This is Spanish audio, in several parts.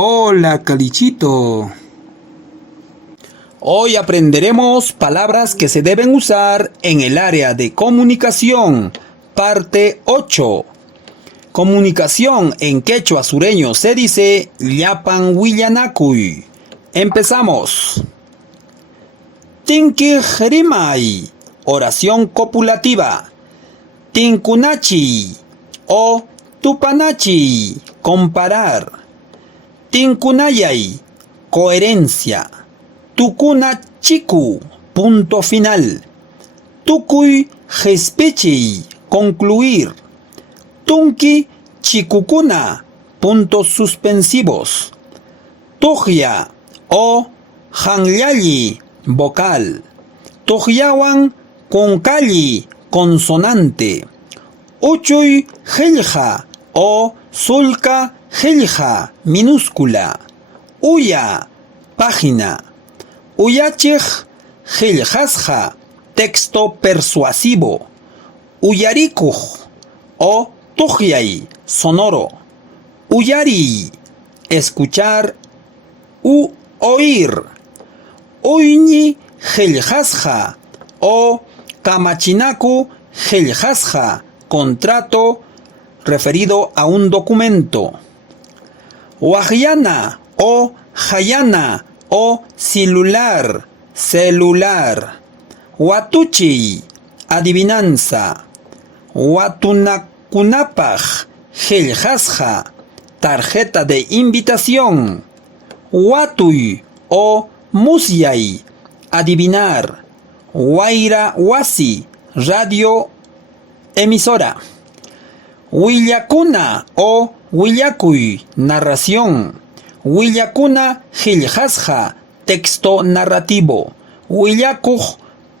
Hola, Calichito. Hoy aprenderemos palabras que se deben usar en el área de comunicación, parte 8. Comunicación en quechua sureño se dice llapan willanakuy. Empezamos. Tinki rimay, oración copulativa. Tinkunachi o tupanachi, comparar. Tinkunayay, coherencia. Tukuna chiku, punto final. Tukuy jespechi, concluir. Tunki chikukuna, puntos suspensivos. Tujya o hanlyalli, vocal. Tujyawan kunkalli, consonante. Uchuy helja o sulka helja, minúscula. Uya, página. Uyachij heljasja, texto persuasivo. Uyarikuj o tujyay, sonoro. Uyari, escuchar u oír. Uyñi heljasja o kamachinaku heljasja, contrato referido a un documento. Wahyana o hayana o celular. Watuchi, adivinanza. Watunakunapaj heljasja, tarjeta de invitación. Watuy o musyay, adivinar. Wayra wasi, radio emisora. Willakuna o willakuy, narración. Willakuna heljasja, texto narrativo. Willakuj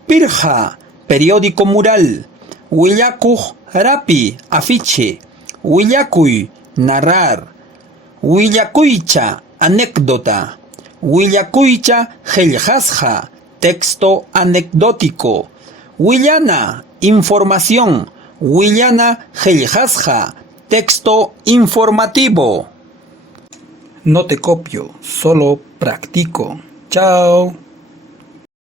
pirja, periódico mural. Willakuj rapi, afiche. Willakuy, narrar. Willakuycha, anécdota. Willakuycha heljasja, texto anecdótico. Willana, información. Willana heljasja, texto informativo. No te copio, solo practico. Chao.